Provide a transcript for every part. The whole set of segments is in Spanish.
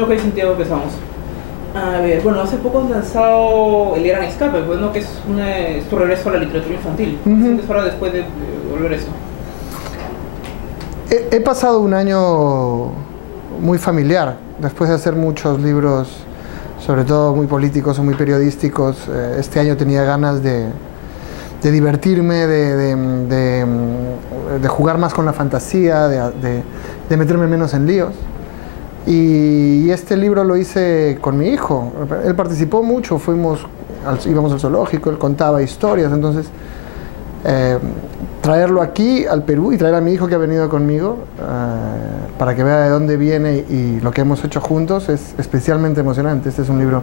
Ok, Santiago, empezamos. A ver, bueno, hace poco has lanzado El Gran Escape, pues, ¿no? Que es tu regreso a la literatura infantil. ¿Qué sientes ahora después de volver a eso? He pasado un año muy familiar, después de hacer muchos libros, sobre todo muy políticos o muy periodísticos. Este año tenía ganas de divertirme, de jugar más con la fantasía, de meterme menos en líos. Y este libro lo hice con mi hijo. Él participó mucho, íbamos al zoológico, él contaba historias. Entonces, traerlo aquí al Perú y traer a mi hijo que ha venido conmigo para que vea de dónde viene y lo que hemos hecho juntos es especialmente emocionante. Este es un libro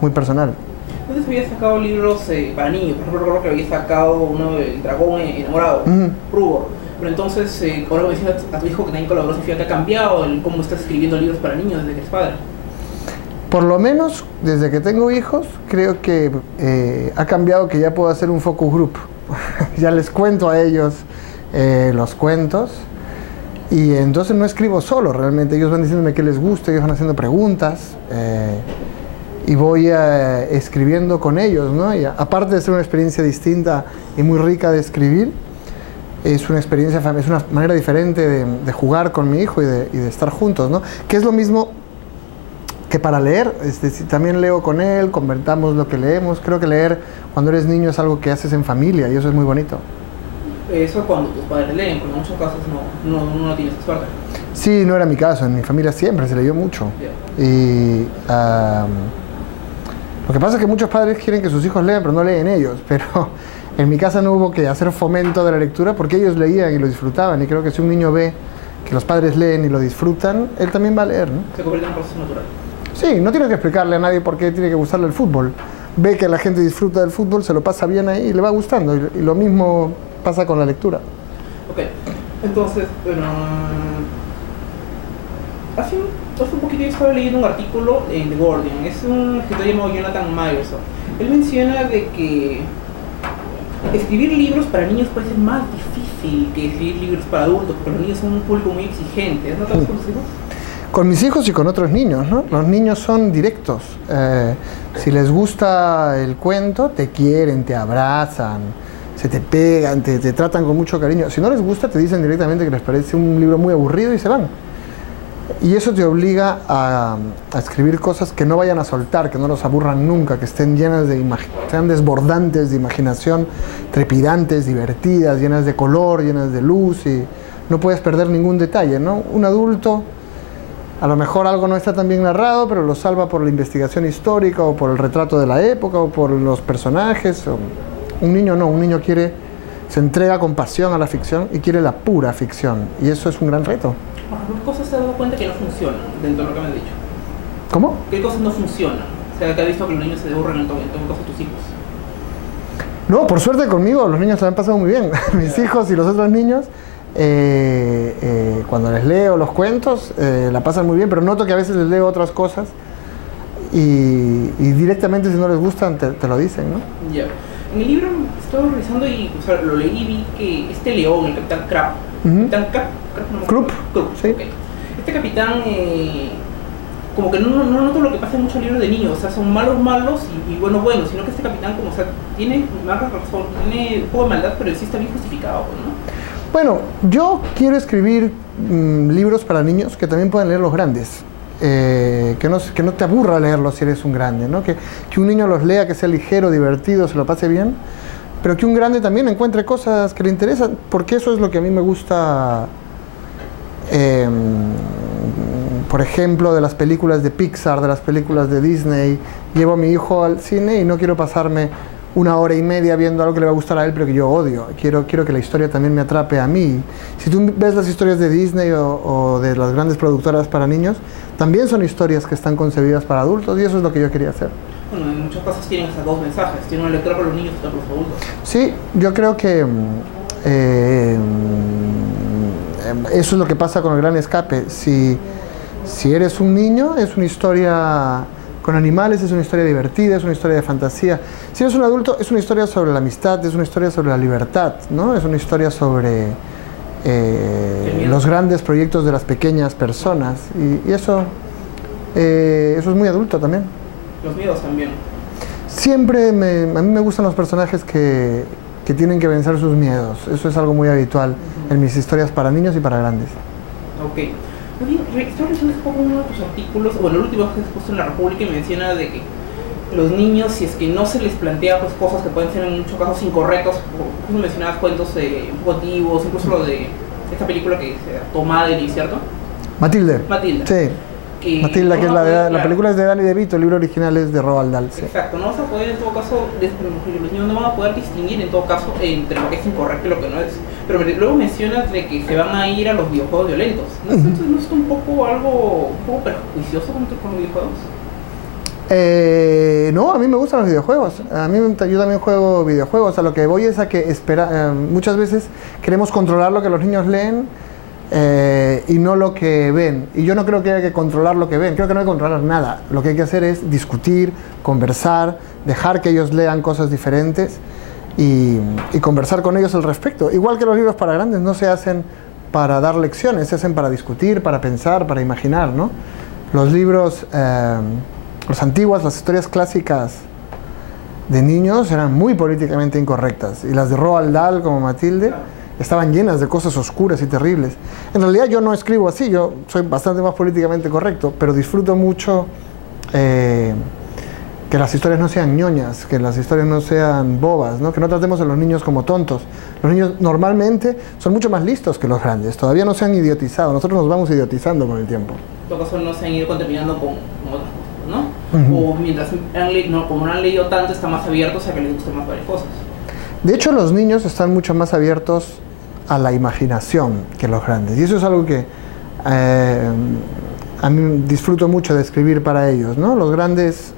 muy personal. Entonces habías sacado libros para niños. Por ejemplo, recuerdo que habías sacado uno del dragón enamorado, Rugor. Pero entonces, ahora me decías a tu hijo que también colaboró, Sofía, que ha cambiado cómo estás escribiendo libros para niños desde que eres padre. Por lo menos, desde que tengo hijos, creo que ha cambiado, que ya puedo hacer un focus group. Ya les cuento a ellos los cuentos y entonces no escribo solo, realmente ellos van diciéndome qué les gusta, ellos van haciendo preguntas y voy escribiendo con ellos, ¿no? Y aparte de ser una experiencia distinta y muy rica de escribir, es una experiencia, es una manera diferente de jugar con mi hijo y de estar juntos, ¿no? Que es lo mismo que para leer. Es decir, también leo con él, comentamos lo que leemos. Creo que leer cuando eres niño es algo que haces en familia y eso es muy bonito. Eso cuando tus padres leen, porque en muchos casos no tienes esa suerte. Sí, no era mi caso, en mi familia siempre se leyó mucho. Yeah. Y lo que pasa es que muchos padres quieren que sus hijos lean, pero no leen ellos. Pero en mi casa no hubo que hacer fomento de la lectura porque ellos leían y lo disfrutaban. Y creo que si un niño ve que los padres leen y lo disfrutan, él también va a leer, ¿no? Se convierte en un proceso natural. Sí, no tienes que explicarle a nadie por qué tiene que gustarle el fútbol. Ve que la gente disfruta del fútbol, se lo pasa bien ahí y le va gustando. Y lo mismo pasa con la lectura. Ok, entonces, bueno, hace un poquito yo estaba leyendo un artículo en The Guardian. Es un escritor llamado Jonathan Myerson. Él menciona de que escribir libros para niños puede ser más difícil que escribir libros para adultos, porque los niños son un público muy exigente. ¿Has notado con tus hijos? Con mis hijos y con otros niños, ¿no? Los niños son directos. Si les gusta el cuento, te quieren, te abrazan, se te pegan, te tratan con mucho cariño. Si no les gusta, te dicen directamente que les parece un libro muy aburrido y se van. Y eso te obliga a escribir cosas que no vayan a soltar, que no los aburran nunca, que estén llenas sean desbordantes de imaginación, trepidantes, divertidas, llenas de color, llenas de luz, y no puedes perder ningún detalle, ¿no? Un adulto, a lo mejor algo no está tan bien narrado, pero lo salva por la investigación histórica o por el retrato de la época o por los personajes. Un niño no, un niño se entrega con pasión a la ficción y quiere la pura ficción, y eso es un gran reto. ¿Qué cosas te has dado cuenta que no funcionan dentro de lo que me has dicho? ¿Cómo? ¿Qué cosas no funcionan? O sea, que has visto que los niños se aburren en todo caso tus hijos. No, por suerte conmigo los niños se la han pasado muy bien. Mis hijos y los otros niños, cuando les leo los cuentos, la pasan muy bien, pero noto que a veces les leo otras cosas y directamente si no les gustan te lo dicen, ¿no? Ya. En el libro estaba revisando y lo leí y vi que este león, el Capitán Crab, Capitán Krupp, sí. Okay. Este capitán, como que no noto lo que pasa en muchos libros de niños, o sea, son malos y buenos, sino que este capitán, como, o sea, tiene más razón, tiene un poco de maldad, pero sí está bien justificado, ¿no? Bueno, yo quiero escribir libros para niños que también puedan leer los grandes. Que no te aburra leerlos si eres un grande, ¿no? Que un niño los lea, que sea ligero, divertido, se lo pase bien, pero que un grande también encuentre cosas que le interesan, porque eso es lo que a mí me gusta, por ejemplo, de las películas de Pixar, de las películas de Disney. Llevo a mi hijo al cine y no quiero pasarme 1 hora y media viendo algo que le va a gustar a él, pero que yo odio. Quiero que la historia también me atrape a mí. Si tú ves las historias de Disney o de las grandes productoras para niños, también son historias que están concebidas para adultos, y eso es lo que yo quería hacer. Bueno, en muchos casos tienen hasta dos mensajes. Tienen una lectura para los niños y otra para los adultos. Sí, yo creo que eso es lo que pasa con El Gran Escape. Si eres un niño, es una historia con animales, es una historia divertida, es una historia de fantasía. Si eres un adulto, es una historia sobre la amistad, es una historia sobre la libertad, ¿no? Es una historia sobre los grandes proyectos de las pequeñas personas. Y eso Eso es muy adulto también. Los miedos también. A mí me gustan los personajes que tienen que vencer sus miedos. Eso es algo muy habitual en mis historias para niños y para grandes. Ok. Muy bien, estoy revisando un poco uno de tus artículos, bueno, el último que has puesto en La República, y menciona de que los niños, si es que no se les plantea pues cosas que pueden ser en muchos casos incorrectos, como mencionabas cuentos emotivos, incluso lo de esta película que se adaptó Madre, ¿cierto? Matilde. Matilda. Sí. Matilda, que es la película es de Danny DeVito, el libro original es de Roald Dahl. Sí. Exacto, no vas a poder en todo caso, los niños no van a poder distinguir en todo caso entre lo que es incorrecto y lo que no es. Pero luego mencionas de que se van a ir a los videojuegos violentos. ¿No es un poco algo un poco perjuicioso con los videojuegos? No, a mí me gustan los videojuegos. Yo también juego videojuegos. A lo que voy es a que muchas veces queremos controlar lo que los niños leen y no lo que ven. Y yo no creo que haya que controlar lo que ven. Creo que no hay que controlar nada. Lo que hay que hacer es discutir, conversar, dejar que ellos lean cosas diferentes y conversar con ellos al respecto. Igual que los libros para grandes no se hacen para dar lecciones, se hacen para discutir, para pensar, para imaginar, ¿no? Los libros... Las antiguas, las historias clásicas de niños eran muy políticamente incorrectas y las de Roald Dahl como Matilde estaban llenas de cosas oscuras y terribles. En realidad yo no escribo así, yo soy bastante más políticamente correcto, pero disfruto mucho que las historias no sean ñoñas, que las historias no sean bobas, ¿no? Que no tratemos a los niños como tontos. Los niños normalmente son mucho más listos que los grandes, todavía no se han idiotizado, nosotros nos vamos idiotizando con el tiempo. En todo caso no se han ido contaminando con otras cosas, ¿no? O mientras como no han leído tanto, están más abiertos a que les gusten más varias cosas. De hecho, los niños están mucho más abiertos a la imaginación que los grandes. Y eso es algo que a mí disfruto mucho de escribir para ellos, ¿no? Los grandes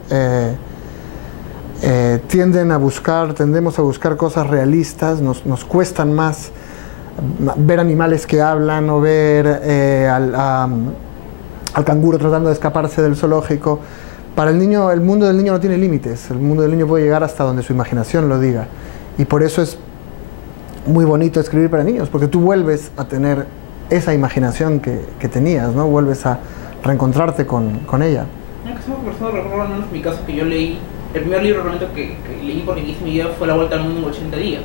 tendemos a buscar cosas realistas, nos cuestan más ver animales que hablan o ver al canguro tratando de escaparse del zoológico. Para el niño, el mundo del niño no tiene límites, el mundo del niño puede llegar hasta donde su imaginación lo diga. Y por eso es muy bonito escribir para niños, porque tú vuelves a tener esa imaginación que tenías, ¿no? Vuelves a reencontrarte con ella. Que estamos conversando, recuerdo al menos en mi caso que yo leí, el primer libro realmente que leí porque hice mi vida fue La Vuelta al Mundo en 80 días.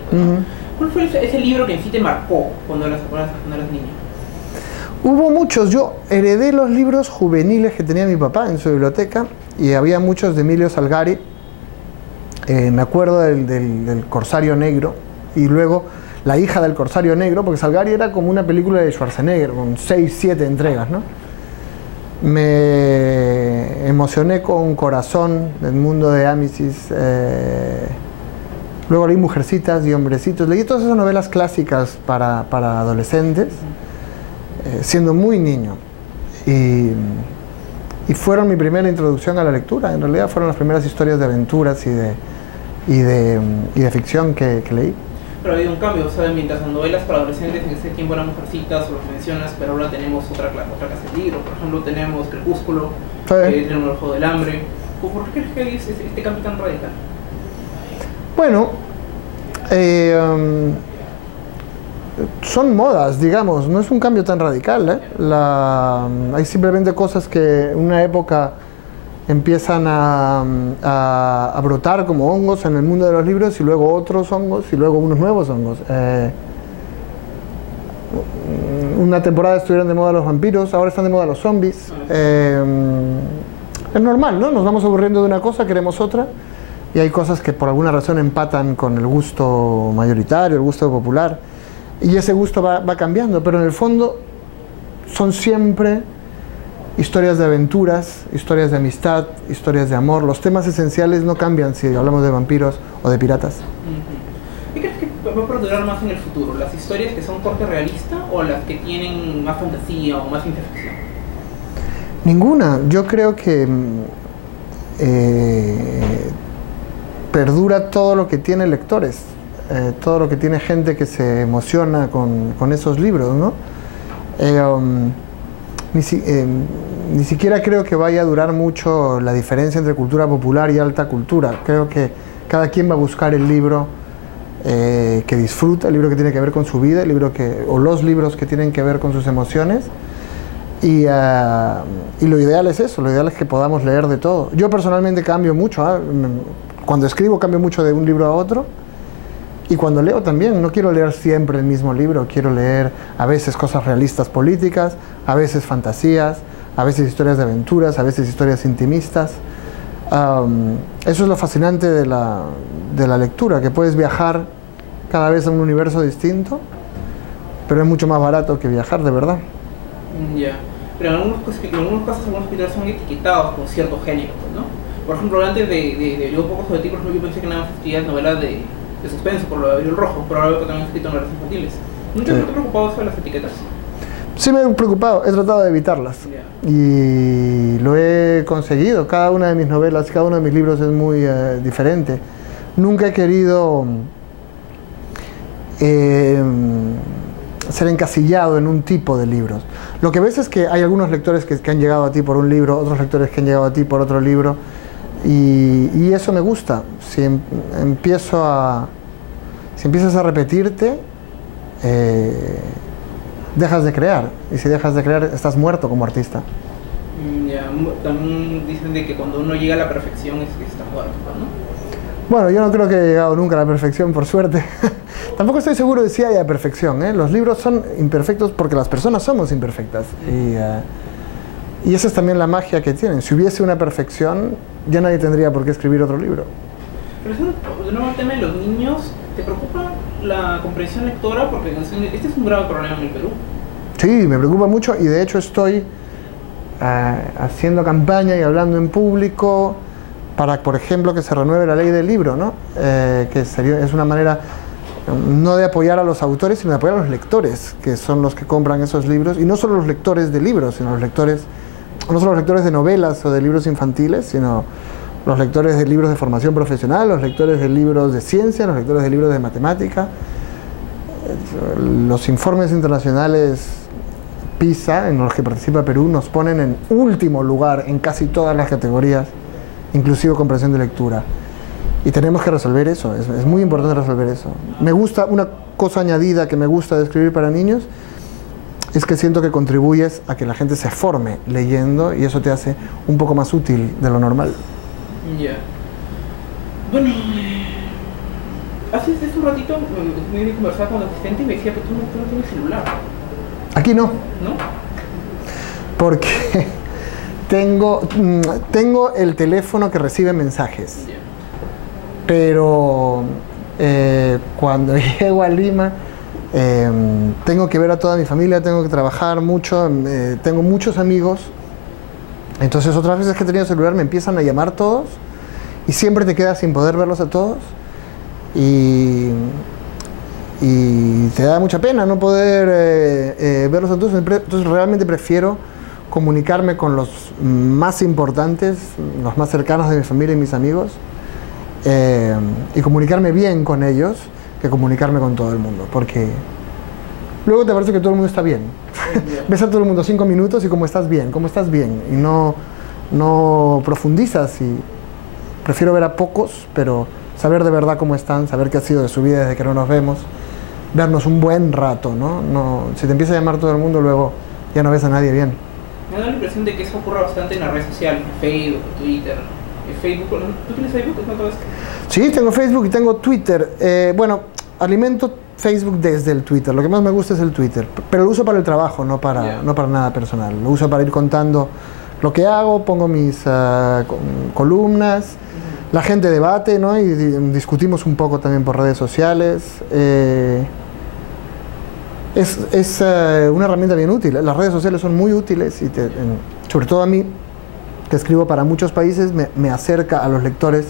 ¿Cuál fue ese libro que en sí te marcó cuando eras niño? Hubo muchos. Yo heredé los libros juveniles que tenía mi papá en su biblioteca y había muchos de Emilio Salgari. Me acuerdo del Corsario Negro y luego La hija del Corsario Negro, porque Salgari era como una película de Schwarzenegger con 6, 7 entregas, ¿no? Me emocioné con Corazón, El mundo de Amisis. Luego leí Mujercitas y Hombrecitos. Leí todas esas novelas clásicas para adolescentes, siendo muy niño. Y fueron mi primera introducción a la lectura. En realidad fueron las primeras historias de aventuras y de ficción que leí. Pero ha habido un cambio, ¿sabes? Mientras las novelas para adolescentes en ese tiempo eran Mujercitas, o lo que mencionas, pero ahora tenemos otra clase de libros. Por ejemplo, tenemos Crepúsculo, tenemos El Juego del Hambre. ¿Por qué crees que es este cambio tan radical? Bueno, son modas, digamos, no es un cambio tan radical, ¿eh? Hay simplemente cosas que en una época empiezan a brotar como hongos en el mundo de los libros y luego otros hongos y luego unos nuevos hongos. Una temporada estuvieron de moda los vampiros, ahora están de moda los zombies. Es normal, ¿no? Nos vamos aburriendo de una cosa, queremos otra. Y hay cosas que por alguna razón empatan con el gusto mayoritario, el gusto popular. Y ese gusto va cambiando, pero en el fondo son siempre historias de aventuras, historias de amistad, historias de amor. Los temas esenciales no cambian si hablamos de vampiros o de piratas. ¿Qué crees que va a perdurar más en el futuro? ¿Las historias que son corte realista o las que tienen más fantasía o más ciencia ficción? Ninguna. Yo creo que perdura todo lo que tiene lectores, todo lo que tiene gente que se emociona con esos libros, ¿no? Ni siquiera creo que vaya a durar mucho la diferencia entre cultura popular y alta cultura. Creo que cada quien va a buscar el libro que disfruta, el libro que tiene que ver con su vida, o los libros que tienen que ver con sus emociones. Y lo ideal es eso, lo ideal es que podamos leer de todo. Yo personalmente cambio mucho, cuando escribo cambio mucho de un libro a otro, y cuando leo también, no quiero leer siempre el mismo libro, quiero leer a veces cosas realistas políticas, a veces fantasías, a veces historias de aventuras, a veces historias intimistas. Eso es lo fascinante de la lectura, que puedes viajar cada vez a un universo distinto, pero es mucho más barato que viajar de verdad. Ya, pero en algunos casos algunos escritores son etiquetados con cierto género, ¿no? Por ejemplo, antes de yo un poco sobre ti, por ejemplo, yo pensé que nada más escribías novelas de suspenso, por lo de Abril Rojo, pero ahora veo que también has escrito novelas infantiles. ¿Nunca te has preocupado sobre las etiquetas? Sí me he preocupado, he tratado de evitarlas. Yeah. Y lo he conseguido. Cada una de mis novelas, cada uno de mis libros es muy diferente. Nunca he querido ser encasillado en un tipo de libros. Lo que ves es que hay algunos lectores que han llegado a ti por un libro, otros lectores que han llegado a ti por otro libro, y eso me gusta. Si empiezas a repetirte, dejas de crear, y si dejas de crear estás muerto como artista. Ya, también dicen de que cuando uno llega a la perfección es que está muerto, ¿no? Bueno, yo no creo que haya llegado nunca a la perfección, por suerte. Tampoco estoy seguro de si haya perfección, ¿eh? Los libros son imperfectos porque las personas somos imperfectas. Y esa es también la magia que tienen. Si hubiese una perfección, ya nadie tendría por qué escribir otro libro. Pero de nuevo el tema de los niños, ¿te preocupa la comprensión lectora? Porque este es un grave problema en el Perú. Sí, me preocupa mucho, y de hecho estoy haciendo campaña y hablando en público para, por ejemplo, que se renueve la ley del libro, ¿no? Que es una manera no de apoyar a los autores, sino de apoyar a los lectores, que son los que compran esos libros, y no solo los lectores de libros, sino no solo los lectores de novelas o de libros infantiles, sino los lectores de libros de formación profesional, los lectores de libros de ciencia, los lectores de libros de matemática. Los informes internacionales PISA, en los que participa Perú, nos ponen en último lugar en casi todas las categorías, inclusive comprensión de lectura. Y tenemos que resolver eso, es muy importante resolver eso. Me gusta, una cosa añadida que me gusta de escribir para niños, es que siento que contribuyes a que la gente se forme leyendo, y eso te hace un poco más útil de lo normal. Ya. Bueno, hace un ratito me conversaba con el asistente y me decía que tú no tienes celular. Aquí no. ¿No? Porque tengo el teléfono que recibe mensajes. Ya. Pero cuando llego a Lima, tengo que ver a toda mi familia, tengo que trabajar mucho, tengo muchos amigos. Entonces otras veces que he tenido celular me empiezan a llamar todos, y siempre te quedas sin poder verlos a todos, y te da mucha pena no poder verlos a todos. Entonces realmente prefiero comunicarme con los más importantes, los más cercanos de mi familia y mis amigos, y comunicarme bien con ellos, que comunicarme con todo el mundo, porque luego te parece que todo el mundo está bien. Ves a todo el mundo 5 minutos y ¿cómo estás bien? ¿Cómo estás bien? Y no profundizas, y prefiero ver a pocos, pero saber de verdad cómo están, saber qué ha sido de su vida desde que no nos vemos, vernos un buen rato, ¿no? Si te empieza a llamar todo el mundo, luego ya no ves a nadie bien. Me da la impresión de que eso ocurre bastante en las redes sociales, en Facebook, Twitter. Facebook, ¿tú tienes Facebook? ¿No? Sí, tengo Facebook y tengo Twitter. Bueno, alimento Facebook desde el Twitter. Lo que más me gusta es el Twitter, pero lo uso para el trabajo, no para nada personal. Lo uso para ir contando lo que hago, pongo mis columnas, la gente debate, ¿no? Y discutimos un poco también por redes sociales. Es una herramienta bien útil. Las redes sociales son muy útiles, y sobre todo a mí, que escribo para muchos países, me acerca a los lectores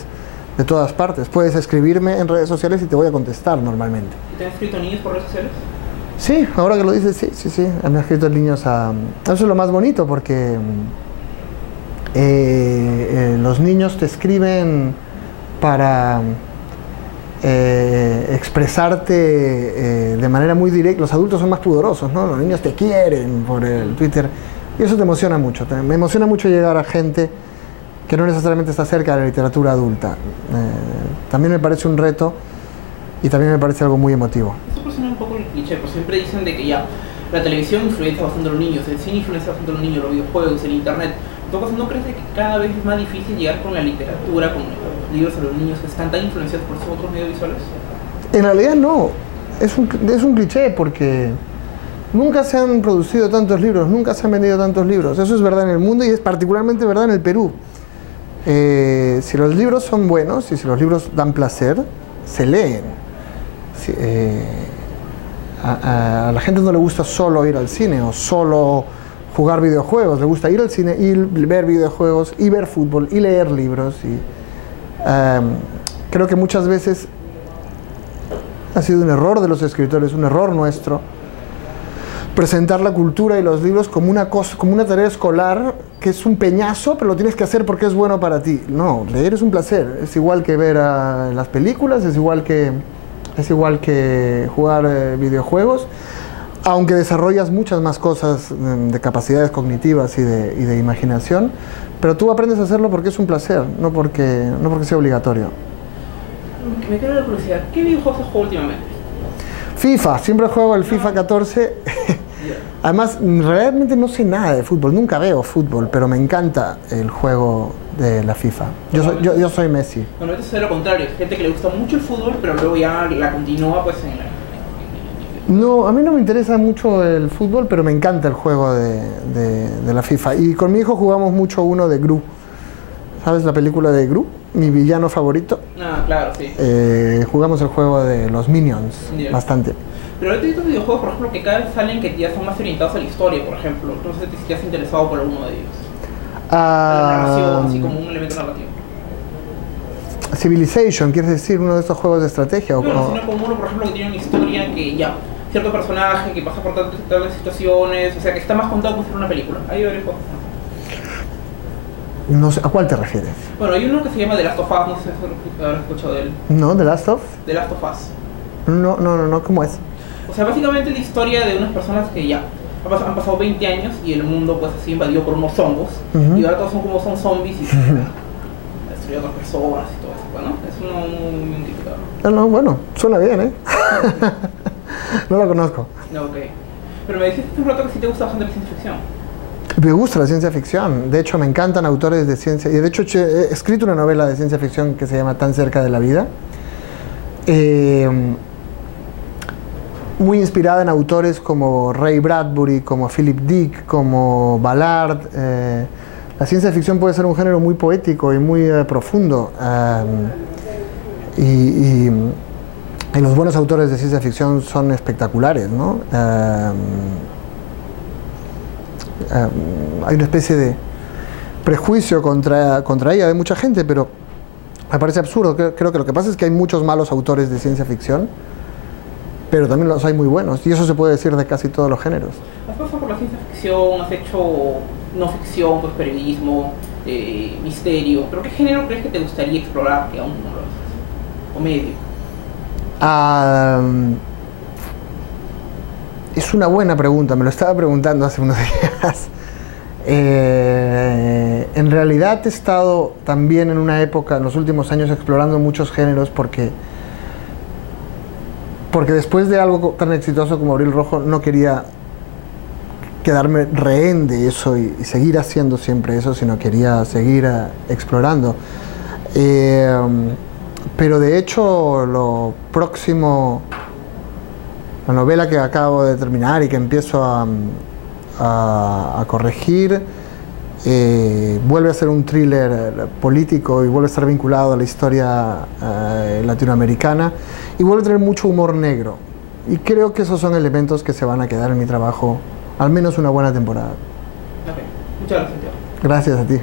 de todas partes. Puedes escribirme en redes sociales y te voy a contestar normalmente. ¿Y te han escrito niños por redes sociales? Sí, ahora que lo dices, sí. Me han escrito niños Eso es lo más bonito, porque los niños te escriben para expresarte de manera muy directa. Los adultos son más pudorosos, ¿no? Los niños te quieren por el Twitter, y eso te emociona mucho. Me emociona mucho llegar a gente que no necesariamente está cerca de la literatura adulta. También me parece un reto, y también me parece algo muy emotivo. Eso pues suena un poco el cliché, pues siempre dicen de que ya la televisión influencia bastante a los niños, el cine influencia bastante a los niños, los videojuegos, el internet. En todo caso, ¿no crees que cada vez es más difícil llegar con la literatura, con los libros a los niños que están tan influenciados por esos otros medios visuales? En realidad no, es un cliché porque nunca se han producido tantos libros, nunca se han vendido tantos libros. Eso es verdad en el mundo y es particularmente verdad en el Perú. Si los libros son buenos y si los libros dan placer, se leen. A la gente no le gusta solo ir al cine o solo jugar videojuegos, le gusta ir al cine y ver videojuegos y ver fútbol y leer libros. Creo que muchas veces ha sido un error de los escritores, un error nuestro, presentar la cultura y los libros como una cosa, como una tarea escolar que es un peñazo, pero lo tienes que hacer porque es bueno para ti. No, leer es un placer, es igual que ver las películas, es igual que jugar videojuegos, aunque desarrollas muchas más cosas de capacidades cognitivas y de imaginación, pero tú aprendes a hacerlo porque es un placer, no porque sea obligatorio. Me queda la curiosidad, ¿qué videojuegos has jugado últimamente? FIFA, siempre juego el FIFA 14. Además, realmente no sé nada de fútbol, nunca veo fútbol, pero me encanta el juego de la FIFA. Yo soy Messi. Bueno, esto es lo contrario, hay gente que le gusta mucho el fútbol, pero luego ya la continúa pues en la... No, a mí no me interesa mucho el fútbol, pero me encanta el juego de la FIFA. Y con mi hijo jugamos mucho uno de Gru. ¿Sabes la película de Gru? Mi villano favorito. Ah, claro, sí. Jugamos el juego de los Minions, bastante. Pero ahorita hay otros videojuegos, por ejemplo, que cada vez salen que ya son más orientados a la historia, por ejemplo. No sé si te has interesado por alguno de ellos. La narración, así como un elemento narrativo. Civilization, ¿quieres decir uno de estos juegos de estrategia? No, sino como uno, por ejemplo, que tiene una historia que ya, cierto personaje que pasa por tantas situaciones, o sea, que está más contado como si fuera una película. Hay varios juegos. No sé, ¿a cuál te refieres? Bueno, hay uno que se llama The Last of Us, no sé si habrás escuchado de él. No, ¿The Last of? The Last of Us. No, ¿cómo es? O sea, básicamente la historia de unas personas que ya han pasado 20 años y el mundo pues así invadido por unos hongos y ahora todos son zombies y destruyen a otras personas y todo eso. Bueno, es uno muy identificado. No, bueno, suena bien, ¿eh? No lo conozco. No, ok. Pero me dijiste hace un rato que sí te gusta bastante la ciencia ficción. Me gusta la ciencia ficción, de hecho me encantan autores de ciencia, y de hecho he escrito una novela de ciencia ficción que se llama Tan cerca de la vida, muy inspirada en autores como Ray Bradbury, como Philip Dick, como Ballard. La ciencia ficción puede ser un género muy poético y muy profundo, y los buenos autores de ciencia ficción son espectaculares, ¿no? Hay una especie de prejuicio contra ella de mucha gente, pero me parece absurdo. Creo que lo que pasa es que hay muchos malos autores de ciencia ficción, pero también los hay muy buenos, y eso se puede decir de casi todos los géneros. ¿Has pasado por la ciencia ficción? ¿Has hecho no ficción, pues periodismo, misterio? ¿Pero qué género crees que te gustaría explorar que aún no lo haces? ¿O medio? Es una buena pregunta, me lo estaba preguntando hace unos días. En realidad he estado también en una época, en los últimos años, explorando muchos géneros porque después de algo tan exitoso como Abril Rojo no quería quedarme rehén de eso y seguir haciendo siempre eso, sino quería seguir explorando. Pero de hecho lo próximo, la novela que acabo de terminar y que empiezo a corregir, vuelve a ser un thriller político y vuelve a estar vinculado a la historia latinoamericana y vuelve a tener mucho humor negro. Y creo que esos son elementos que se van a quedar en mi trabajo al menos una buena temporada. Ok, muchas gracias, Santiago. Gracias a ti.